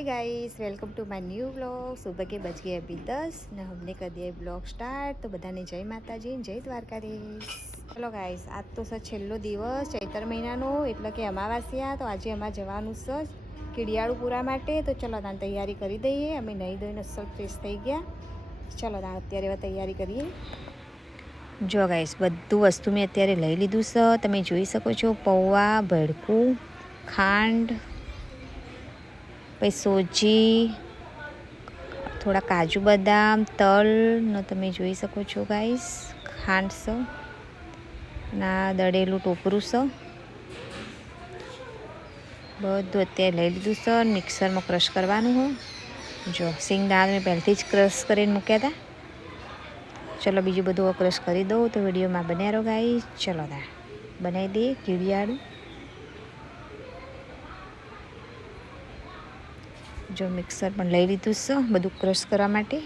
Hi guys, welcome to my new vlog. सुबह के बज गए अभी 10 ने हमने कर दिया ब्लॉग स्टार्ट। तो बधाने जय माताजी, जय द्वारकाधीश। चलो गाइस, आज तो सर छेल्लो दिवस चैतर महीनानो એટલે કે અમાવાસ્યા। તો આજે અમારે જવાનું છે કીડિયાળુપુરા માટે। તો ચલો તાન તૈયારી કરી દઈએ। અમે નહીં ધોઈને અસલ ફ્રેશ થઈ ગયા। ચલો તાન અત્યારે તૈયારી કરીએ। જો ગાઈસ, બધું વસ્તુ મેં અત્યારે લઈ લીધું છે। તમે જોઈ શકો છો પૌવા, ભડકું, ખાંડ, પછી સોજી, થોડા કાજુ બદામ, તલ ને તમે જોઈ શકો છો ગાઈસ, ખાંડ છે ના દળેલું ટોપરું છે। બધું અત્યારે લઈ લીધું છે। મિક્સરમાં ક્રશ કરવાનું હોય। જો સિંગદાણા મેં પહેલાંથી જ ક્રશ કરીને મૂક્યા હતા। ચલો બીજું બધું ક્રશ કરી દઉં। તો વિડીયોમાં બન્યા રહો ગાઈસ। ચલો તા બનાવી દઈએ કીડિયાળું। जो मिक्सर पण लई लीधुं छे बधुं क्रश करवा माटे।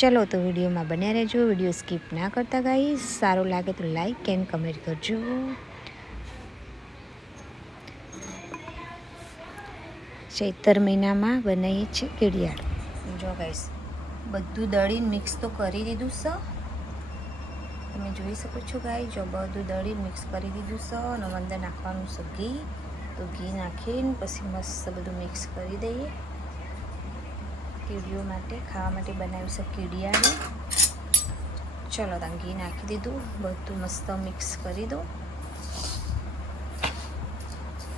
चलो तो विडियो में बन्या रहेजो। विडियो स्कीप ना करता गाइस। सारो लागे तो लाइक एंड कमेंट करजो। चैतर महीना में बनावीए छे कीडियाळुं। जो गाइस बधुं दळीने मिक्स तो करी दीधुं छे। तमे जोई शको छो गाइस। जो बधुं दळीने मिक्स करी दीधुं छे अने अंदर नाखवानुं छे घी। तो घी नाखीने पछी मस्त बधुं मिक्स करी दईए। कीडियो माटे खावा माटे बनाव्युं छे कीडियाळुं। चलो तां घी नाखी दीधुं, बधुं मस्त मिक्स करी दो।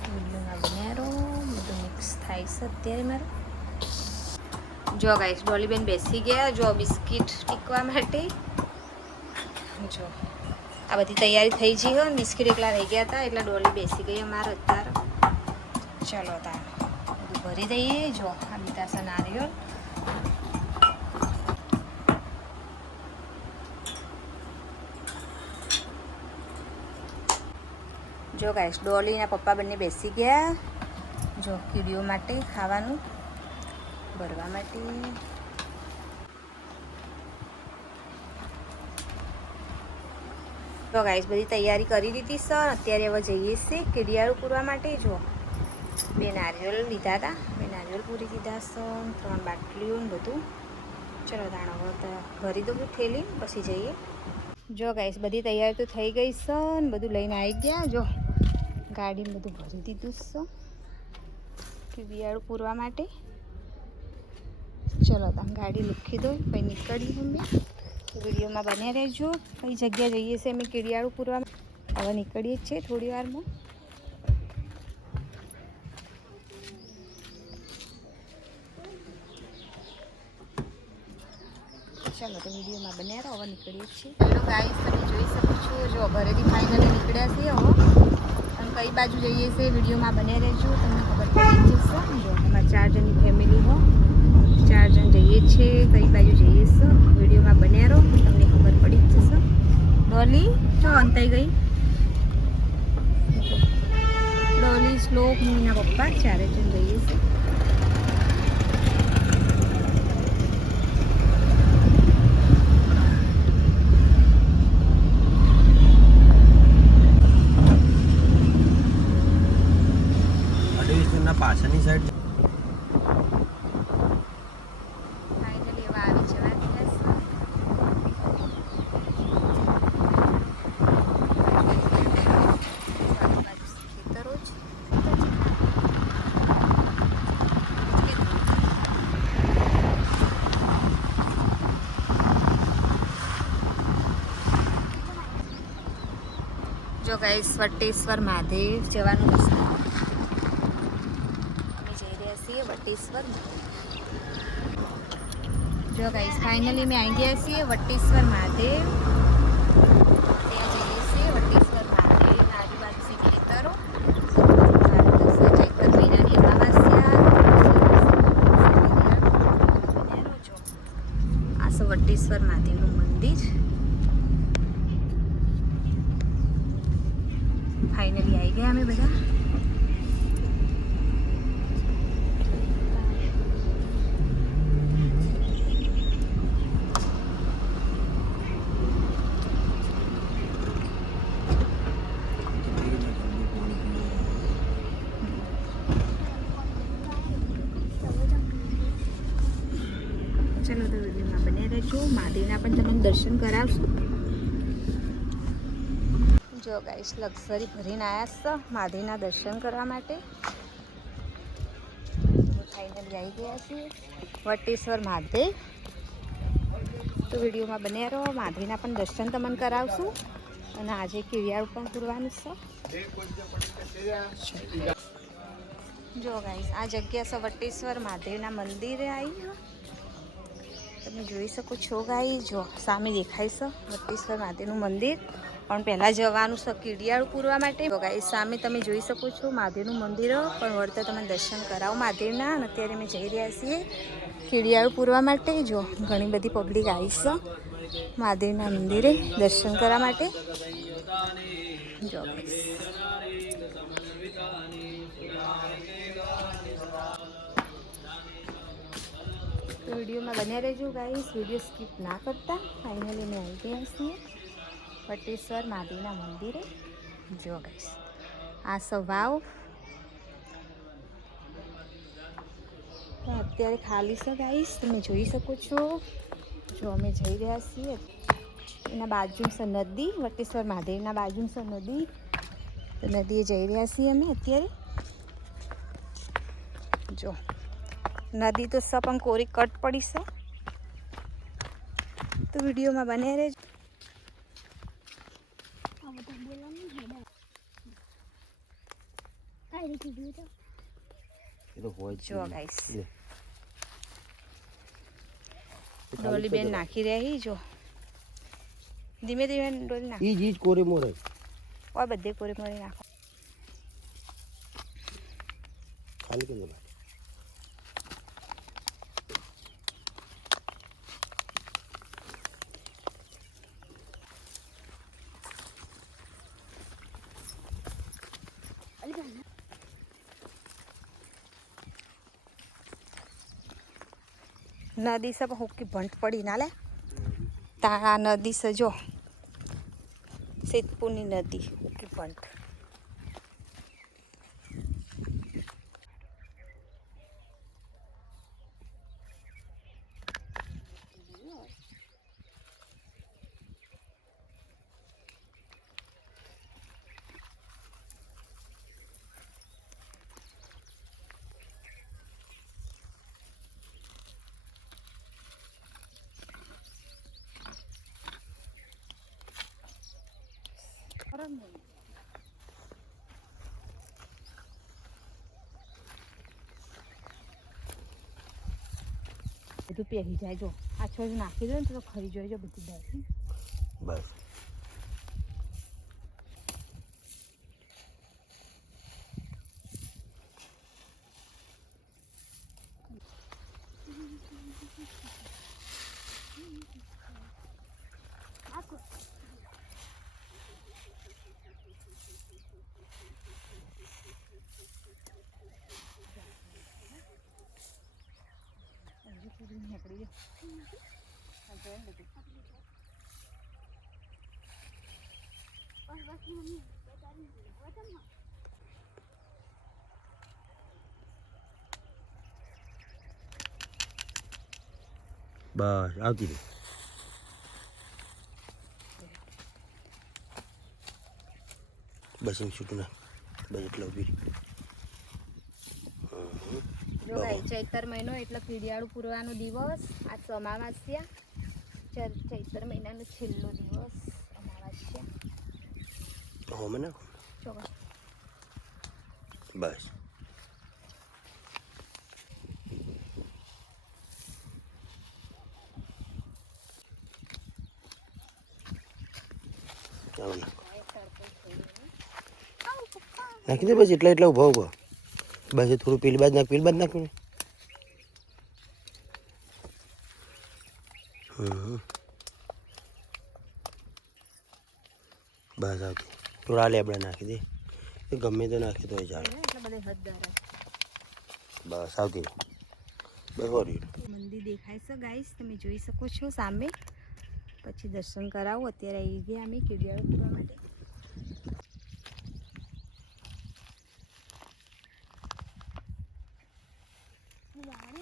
वीडियोमां बन्या रहो। बधुं मिक्स थाय छे अत्यारे मारुं। जो गाइस डोलीबेन बेसी गया जो बिस्किट टीकवा माटे। जो आ बधी तैयारी थई गई हो। बिस्किट एकला रही गया था એટલે ડોલી બેસી ગઈ અમારે અત્યારે। चलो तार બધું ભરી દઈએ। જો આ લીધા છે નારિયેળ। જો ગાઈસ ડોલીના પપ્પા બંને બેસી ગયા। જો કીડીઓ માટે ખાવાનું ભરવા માટે। तो गाइस बधी तैयारी करी दीधी છે। અત્યારે હવે જઈએ છીએ કીડિયાળું પૂરવા માટે। જો બે નારિયેળ લીધા હતા, બે નારિયેળ પૂરી દીધા છે, 3 બાટલીઓ ને બધું। ચલો તાણ હવે ભરી દઉં થેલી પછી જઈએ। જો ગાઈસ બધી તૈયારી તો થઈ ગઈ છે ને બધું લઈને આવી ગયા। જો ગાડીમાં બધું ભરી દીધું છે કીડિયાળું પૂરવા માટે। ચલો તાણ ગાડી લખી દો પછી નીકળીએ અમે। वीडियो में बने रहो। कई जगह जाइए से अमे कीडियाळुं पूरवा हवे निकळीए छे थोड़ी वार में। चलो तो वीडियो में बने रहो। हवे निकळीए छे। हेलो गाइस, तमे जोई शको छो जो घरेथी फाइनली निकळ्या छे हो। अने कई बाजू जाइए से वीडियो में बने रहो। तमने खबर पड़ी जशे। जो अमारी 4 जणनी फेमिली हो। 4 जण जाइए छे। कई बाजू जाइए छे वीडियो में बने रहो। तमने खबर पड़ी जशे। डोली जो अंताई गई। डोली श्लोक मीना पप्पा 4 जण जाइए छे। પાછળની સાઈડ फाइनली હવે આવી જવા રહ્યા છે। આજુબાજુ ખેતરો જ। જો ગાઈસ વટેશ્વર મહાદેવ જવાનું રસ્તો। वटेश्वर। जो गाइस फाइनली मैं आई गया छे वटेश्वर महादेव। ત્યાં જઈએ છીએ વટેશ્વર મહાદેવ। આજુબાજુ છે ખેતરો। ચૈત્ર મહિનાની અમાવાસ્યા। આ છે વટેશ્વર મહાદેવનું મંદિર। फाइनली आई गया અમે બધા। ચલો તો વિડીયોમાં બને રહેજો. મહાદેવના પણ તમને દર્શન કરાવશું. જો ગાઈસ લક્ઝરી ભરીને આવ્યા છો મહાદેવના દર્શન કરવા માટે. ફાઇનલી આવી ગયા છીએ વટેશ્વર મહાદેવ. તો વિડીયોમાં બન્યા રહો. મહાદેવના પણ દર્શન તમને કરાવશું. અને આજે કીડિયાળ પણ પૂરવાનું છે. જો ગાઈસ આ જગ્યા છે વટેશ્વર મહાદેવના મંદિરે આવી. તમે જોઈ શકો છો ગાઈસ. જો સામે દેખાય છે વટેશ્વર મહાદેવનું મંદિર. પણ પહેલાં જવાનું છે કીડિયાળ પૂરવા માટે. તો ગાઈસ સામે તમે જોઈ શકો છો મહાદેવનું મંદિર. પણ વળતા તમે દર્શન કરાવો મહાદેવના. અને અત્યારે અમે જઈ રહ્યા છીએ કીડિયાળ પૂરવા માટે. જો ઘણી બધી પબ્લિક આવી છે મહાદેવના મંદિરે દર્શન કરવા માટે. જો તો વિડીયોમાં બન્યા રહેજો ગાઈસ. વિડીયો સ્કીપ ના કરતા. ફાઇનલી અમે આવી ગયા છીએ વટેશ્વર મહાદેવના મંદિરે. જો ગાઈસ આ સવાવ અત્યારે ખાલી છે ગાઈસ. તમે જોઈ શકો છો. જો અમે જઈ રહ્યા છીએ એના બાજુ છે નદી. વટેશ્વર મહાદેવના બાજુ છે નદી. તો નદીએ જઈ રહ્યા છીએ અમે અત્યારે. જો નદી તો સપ પણ કોરી કટ પડી છે. તો વિડીયોમાં બન્યા રહેજો. જો ગાઈસ ડોલી બેન નાખી રહી. જો ધીમે ધીમે ડોલી નાખી. ઈ જ કોરે મોરે ઓય બધે કોરે મોરે નાખો. ખાલી કે નદી સબ હુકી ભંટ પડી ના લે. તારા નદી છે જો સિદ્ધપુરની નદી હુકી ભંટ. બધું પહેરી જાય. જો આ છોડ નાખી દો ને તો ખરી જોઈજો બધું બસ. બસ બસ આવતી રહી. બસ એમ છૂટું ના બસ એટલે ઉભી રહી. જો ગાઈ ચૈતર મહિનો એટલે કીડિયાળું પૂરવાનો દિવસ. આ અમાવાસ્યા. ચૈતર મહિનાનો છેલ્લો દિવસ અમાવાસ્યા. હોમે નાખો ચોક્કસ. બસ નાખી દે. બસ એટલા એટલા ઉભા ઉભા. બસ એ થોડું પેલી બાજુ નાખ. પેલી બાજુ નાખ. બસ આવતી. થોડા લેબડા નાખી દે. એ ગમે તો નાખી તો ચાલે. બસ આવતી. બસ હોરી મંદિર દેખાય છે ગાઈસ. તમે જોઈ શકો છો સામે. પછી દર્શન કરાવું. અત્યારે આવી ગયા અમે કીડિયાળું પૂરવા માટે.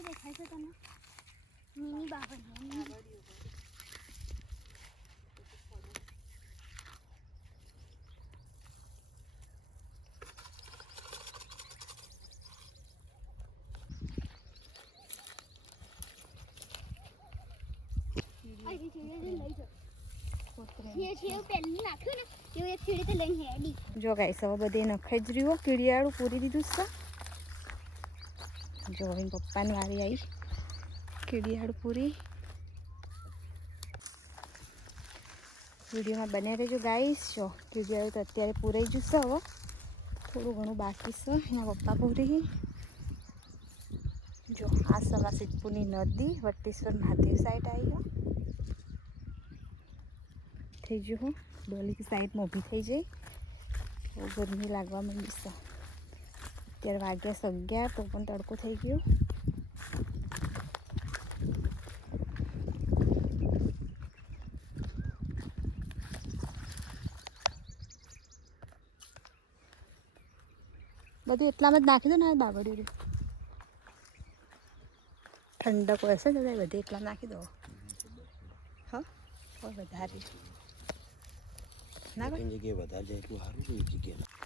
દેખાય છે તમને મિની બાવળિયા જો ગાઈસ હવે બધે નખાઈ જ રહ્યું કીડિયાળું પૂરી દીધું છે જો અહીં પપ્પાની વારી આવી કીડિયાળું પૂરી વિડીયોમાં બને રહેજો ગાઈસ જો કીડિયાળું તો અત્યારે પૂરાઈ જશે હવે થોડું ઘણું બાકી છે અહીંયા પપ્પા પૂરી જો આ સમા સિદ્ધપુરની નદી વટ્ટેશ્વર મહાદેવ સાઈડ આવી થઈ ગયું ડોલી સાઈડમાં ઊભી થઈ જઈ બહુ ગરમી લાગવા માંડી છે અત્યારે વાગ્યા 11 તો પણ તડકો થઈ ગયો બધું એટલામાં જ નાખી દો ને બાબડ્યું ઠંડક હશે ને બધે એટલા નાખી દો હા વધારે ના એક જગ્યાએ વધારે જાય એટલું સારું છે એક જગ્યાએ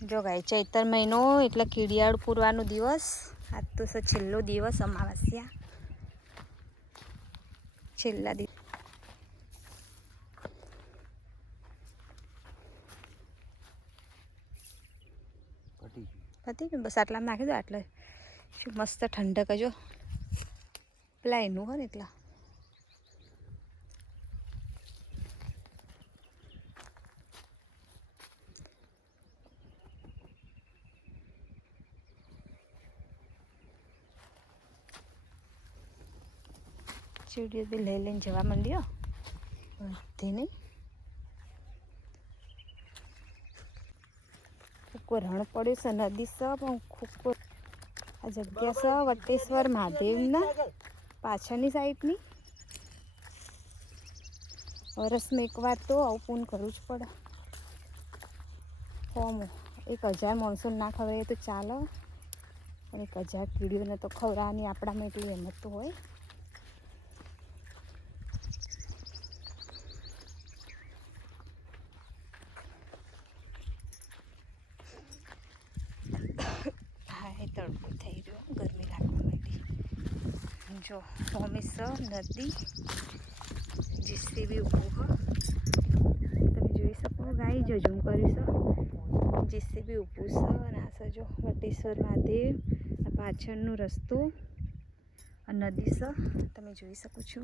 જો ગાય ચૈતર મહિનો એટલે કીડિયાળ પૂરવાનો દિવસ આજ તો છેલ્લો દિવસ અમાવાસ્યા છેલ્લા દિવસ પતી ગયું બસ આટલા નાખી દો આટલે શું મસ્ત ઠંડક જો પેલા એનું હોય ને એટલા ચીડીઓ બી લઈ લઈને જવા માંડ્યો બધી નહીં કોઈ રણ પડ્યું છે નદી છે પણ ખૂબ આ જગ્યા છે વટ્ટેશ્વર મહાદેવના પાછળની સાઈડની વર્ષમાં એકવાર તો આવું પૂન કરવું જ પડે હોમ 1000 માણસો ના ખવડાવીએ તો ચાલે પણ 1000 કીડીઓને તો ખવડાવવાની આપણામાં એટલી હિંમત તો હોય તડકો થઈ રહ્યો ગરમી લાગવા માંડી જો સોમેશ નદી જીસીબી ઊભું તમે જોઈ શકો ગાઈ જો ઝૂમ કર્યું છે જીસીબી ઊભું છે અને આ છે જો વટ્ટેશ્વર મહાદેવ આ પાછળનો રસ્તો આ નદી છે તમે જોઈ શકો છો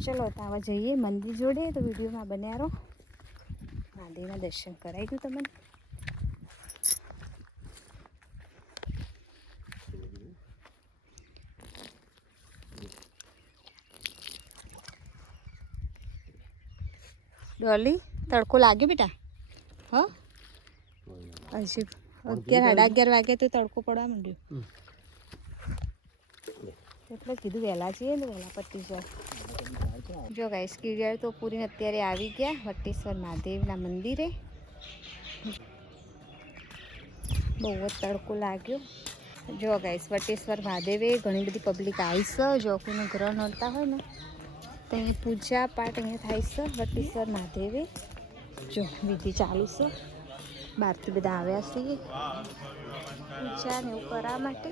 ચલો તો આવા જઈએ મંદિર જોડે તો વિડીયોમાં બન્યા રહો મહાદેવના દર્શન કરાવી દઉં તમને ડોલી તડકો લાગ્યો બેટા હા હજી 11 સાડા 11 વાગે તો તડકો પડવા માંડ્યો એટલે કીધું વહેલા છીએ ને વહેલા પતી જાય જો ગાઈસ કીડિયાળ તો પૂરીને અત્યારે આવી ગયા વટ્ટેશ્વર મહાદેવના મંદિરે બહુ જ તડકો લાગ્યો જો ગાઈસ વટ્ટેશ્વર મહાદેવે ઘણી બધી પબ્લિક આવી છે જો કોઈનું ગ્રહ નડતા હોય ને તો અહીંયા પૂજા પાઠ અહીંયા થાય છે વટ્ટેશ્વર મહાદેવે જો વિધિ ચાલુ છે બહારથી બધા આવ્યા છીએ પૂજા ને એવું કરવા માટે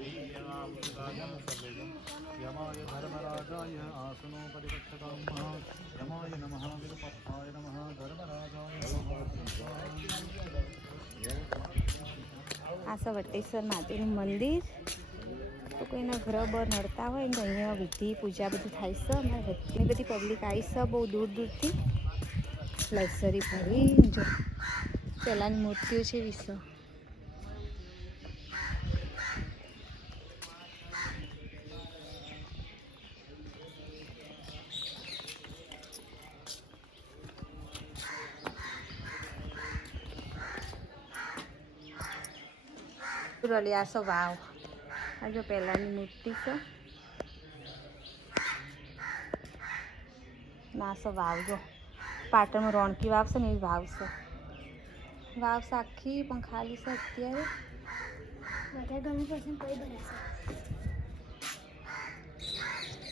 આ છે વટ્ટેશ્વર મહાદેવનું મંદિર તો કોઈના ગ્રહ બર નડતા હોય ને અહીંયા વિધિ પૂજા બધું થાય છે અમારે ઘણી બધી પબ્લિક આવી છે બહુ દૂર દૂરથી લક્ઝરી ભરી જો પહેલાંની મૂર્તિઓ છે વિશ્વ નેચરલી આ સો વાવ આ જો પહેલાંની મૂર્તિ છે ના સો વાવ જો પાટણમાં રોણકી વાવ છે ને એવી વાવ છે આખી પણ ખાલી છે અત્યારે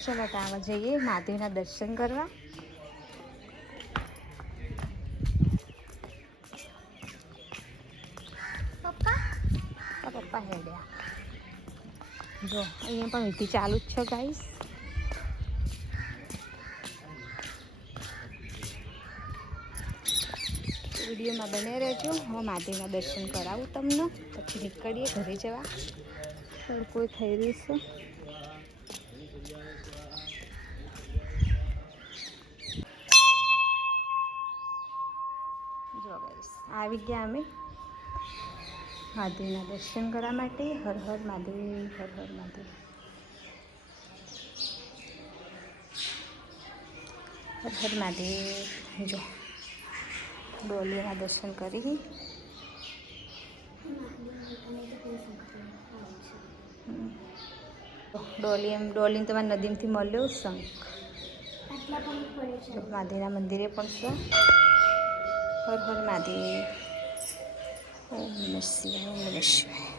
ચલો ત્યાં જઈએ મહાદેવના દર્શન કરવા પપ્પા હેડ્યા જો અહીંયા પણ વિધિ ચાલુ જ છે ગાઈસ વિડીયોમાં બને રહેજો હું મહાદેવના દર્શન કરાવું તમને પછી નીકળીએ ઘરે જવા કોઈ થઈ રહ્યું છે જો ગાઈસ આવી ગયા અમે મહાદેવના દર્શન કરવા માટે હર હર મહાદેવ હર હર મહાદેવ હર હર મહાદેવ જો ડોલીના દર્શન કરી ડોલીને તમારા નદીમથી મળ્યો શંખ મહાદેવના મંદિરે પણ છે હર હર મહાદેવ ઓમ નમઃ શિવાય ઓમ નમઃ શિવાય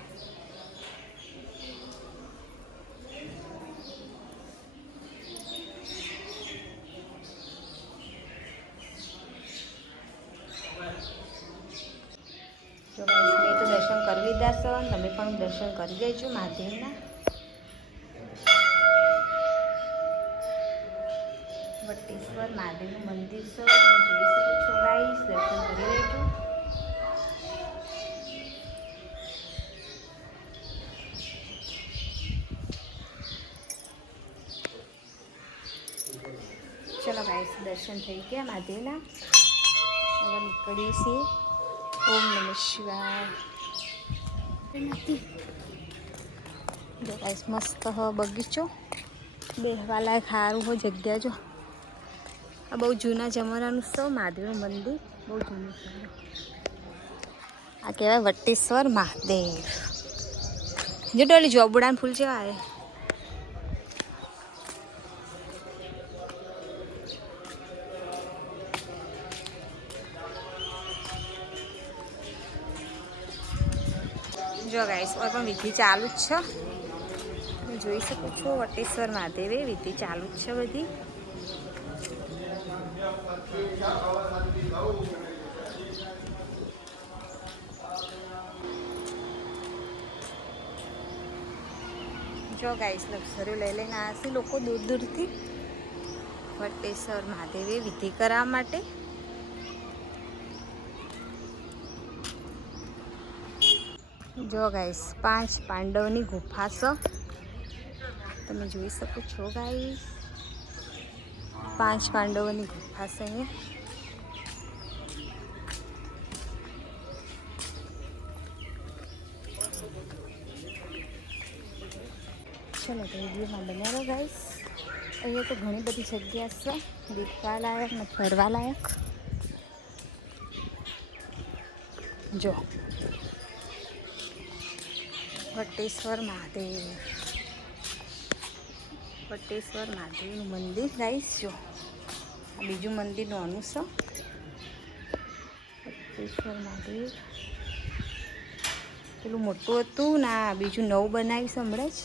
જો મેં તો દર્શન કરી લીધા છે તમે પણ દર્શન કરી દેજો મહાદેવના વટેશ્વર મહાદેવનું મંદિર છે તમે જોઈ શકો છો ગાઈસ દર્શન કરી લેજો ચલો ગાઈસ દર્શન થઈ ગયા મહાદેવના હવે નીકળીએ છીએ ઓમ નમઃ શિવાય જો ગાઈસ મસ્ત બગીચો બેહવા લાયક સારું હોય જગ્યા જો આ બહુ જૂના જમાનાનું છે મહાદેવનું મંદિર બહુ જૂનું છે આ કહેવાય વટેશ્વર મહાદેવ જો ડોલી જોબુડાનું ફૂલ જેવા આવે જો ગાઈસ ઓર પણ વિધિ ચાલુ જ છે તમે જોઈ શકો છો વટેશ્વર મહાદેવે વિધિ ચાલુ જ છે બધી જો ગાઈસ લક્ઝરી લઈ લઈને આવ્યા છે લોકો દૂર દૂરથી વટેશ્વર મહાદેવે વિધિ કરવા માટે જો ગાઈસ 5 પાંડવની ગુફા છે તમે જોઈ શકો છો ગાઈસ 5 પાંડવોની ગુફા છે અહીંયા ચલો તો વિડીયોમાં બન્યા રહો ગાઈસ અહીંયા તો ઘણી બધી જગ્યા છે દેખવા લાયક ને ફરવા લાયક જો વટેશ્વર મહાદેવનું મંદિર ગાઈસ જો આ બીજું મંદિર નાનું છે વટેશ્વર મહાદેવ પેલું મોટું હતું ના બીજું નવું બનાવ્યું છે હમણાં જ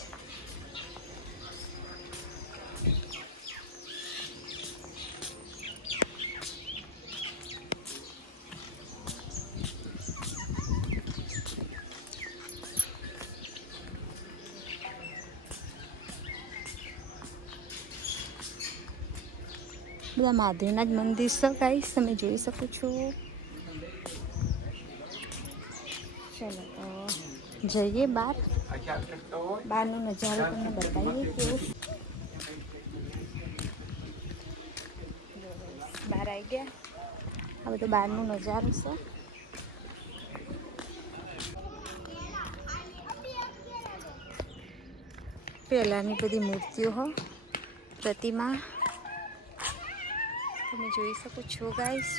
બધા મહાદેવના જ મંદિર છે ગાઈસ તમે જોઈ શકો છો ચલો તો જઈએ બહારનો નજારો તમને બતાવીએ કેવું બહાર આવી ગયા આ બધો બહારનો નજારો છે પહેલાંની બધી મૂર્તિઓ હો પ્રતિમા તમે જોઈ શકો છો ગાઈસ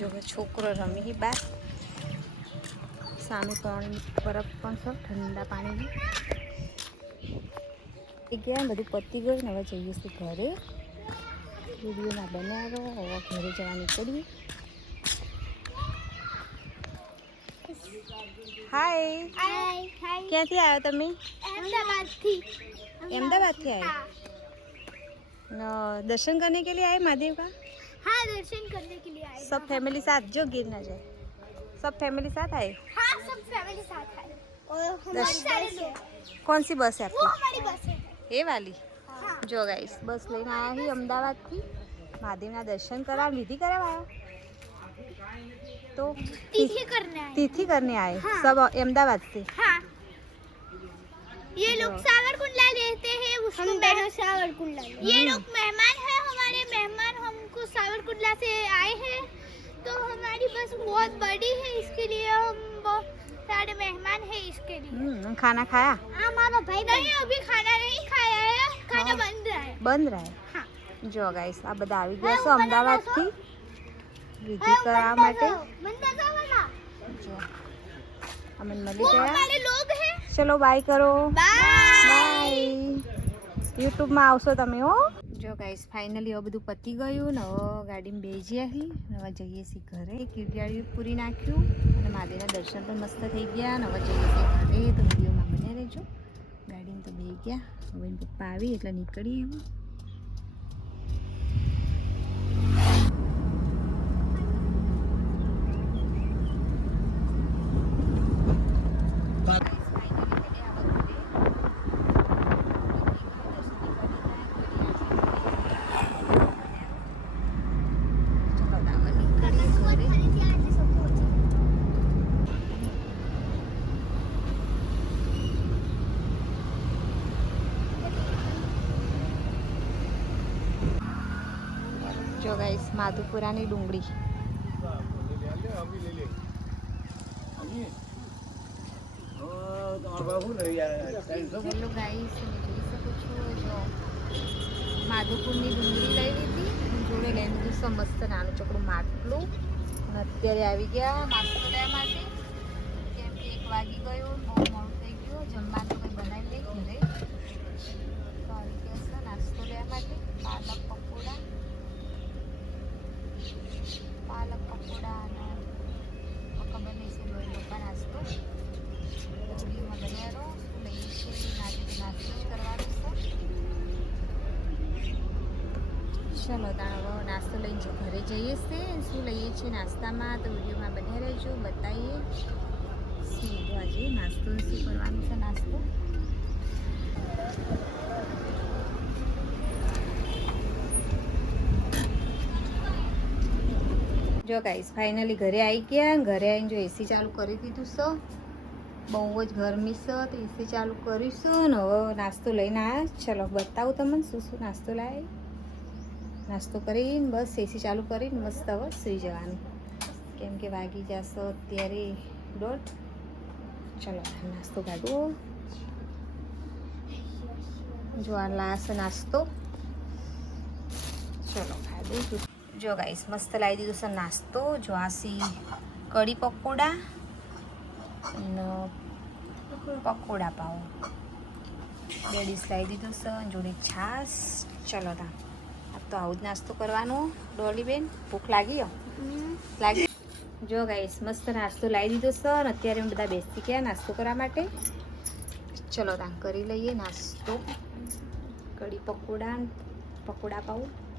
જો કે છોકરો રમી બાર સામે પાણી બરફ પણ છે ઠંડા પાણીની ગયા બધું પતી ગયું ને હવે જઈએ છીએ ઘરે વિડીયોમાં બનાવો હવે ઘરે જવા નીકળીએ હાય ક્યાંથી આવ્યો તમે अहमदाबाद से आए दर्शन करने के लिए आए महादेव का हाँ दर्शन करने के लिए आए सब फैमिली साथ जो गिर ना जाए सब फैमिली साथ आए हाँ सब फैमिली साथ आए और हमारे सारे लोग कौन सी बस है वो आपकी हमारी बस है ये वाली हाँ जो गाइस बस लेने आया ही अहमदाबाद थी महादेव ना दर्शन करा विधि करवाया तो तीर्थी करने आए तिथि करने आए हाँ। सब अहमदाबाद से हाँ ये लोग सावरकुंडला लेते हैं उसको सावरकुंडला ये लोग मेहमान हैं हमारे मेहमान हमको सावरकुंडला से आए हैं तो हमारी बस बहुत बड़ी है इसके लिए हम बहुत सारे मेहमान हैं इसके लिए खाना खाया हमारा भाई नहीं अभी खाना नहीं खाया है खाना हाँ। बंद रहा है બંધ રહે हाँ જો ગાઈસ આ બધા આવી ગયા છો અમદાવાદથી વિધિ કરવા માટે જો અમને મળી वो ગયા हमारे लोग हैं ચલો બાય કરો बाय બાય યુટ્યુબમાં આવશો તમે હો જો ગાઈસ ફાઇનલી હવે બધું પતી ગયું ને હવે ગાડીમાં બેસી આવી હવે જઈએ છીએ ઘરે કીર્તિયાળી પૂરી નાખ્યું અને મહાદેવના દર્શન પણ મસ્ત થઈ ગયા ને હવે જઈએ છીએ ઘરે તો વિડીયોમાં બને રહેજો ગાડીમાં તો બેસી ગયા હવે એના પપ્પા આવી એટલે નીકળીએ હવે જો ગાઈસ માધુપુરાની ડુંગળી હેલો ગાઈસ તમે જોઈ શકો છો જો માધુપુરની ડુંગળી લઈ લીધી જોડે લઈ લીધું છે મસ્ત નાનું ચોકડું માટલું અને અત્યારે આવી ગયા નાસ્તો લેવા માટે કેમ કે 1 વાગી ગયો બહુ મોડું થઈ ગયું જમવાનું કંઈ બનાવી લઈ ઘરે તો આવી ગયા છે નાસ્તો લેવા માટે પાલક પકોડા અને ખબર નહીં છે લોહી લોકો નાસ્તો વિડીયોમાં બન્યા રહો શું લઈએ છીએ આજે તો નાસ્તો જ કરવાનો છે ચલો તાણો નાસ્તો લઈને જો ઘરે જઈએ છીએ શું લઈએ છીએ નાસ્તામાં તો વિડીયોમાં બન્યા રહેજો બતાવીએ શું આજે નાસ્તો શું કરવાનું છે નાસ્તો જો ગાઈસ ફાઇનલી ઘરે આવી ગયા ઘરે આવીને જો એસી ચાલુ કરી દીધું છે બહુ જ ગરમી છે તો એસી ચાલુ કરીશું ને હવે નાસ્તો લઈને આવ્યા ચલો બતાવું તમને શું શું નાસ્તો લાવે નાસ્તો કરીને બસ એસી ચાલુ કરીને મસ્ત હવે સુઈ જવાનું કેમ કે વાગી જશે અત્યારે 1:30 ચલો નાસ્તો કાઢવો જો આ લાસ નાસ્તો ચલો ખાધું જો ગાઈસ મસ્ત લાવી દીધું છે નાસ્તો જો આ સી કઢી પકોડા અને પકોડા પાવ 2 ડીશ લાવી દીધું છે જોડે છાશ ચલો તા આ તો આવું જ નાસ્તો કરવાનો ડોલીબેન ભૂખ લાગી લાગી જો ગાઈસ મસ્ત નાસ્તો લાવી દીધો છે અને અત્યારે અમે બધા બેસી ગયા નાસ્તો કરવા માટે ચલો તા કરી લઈએ નાસ્તો કઢી પકોડા પાવ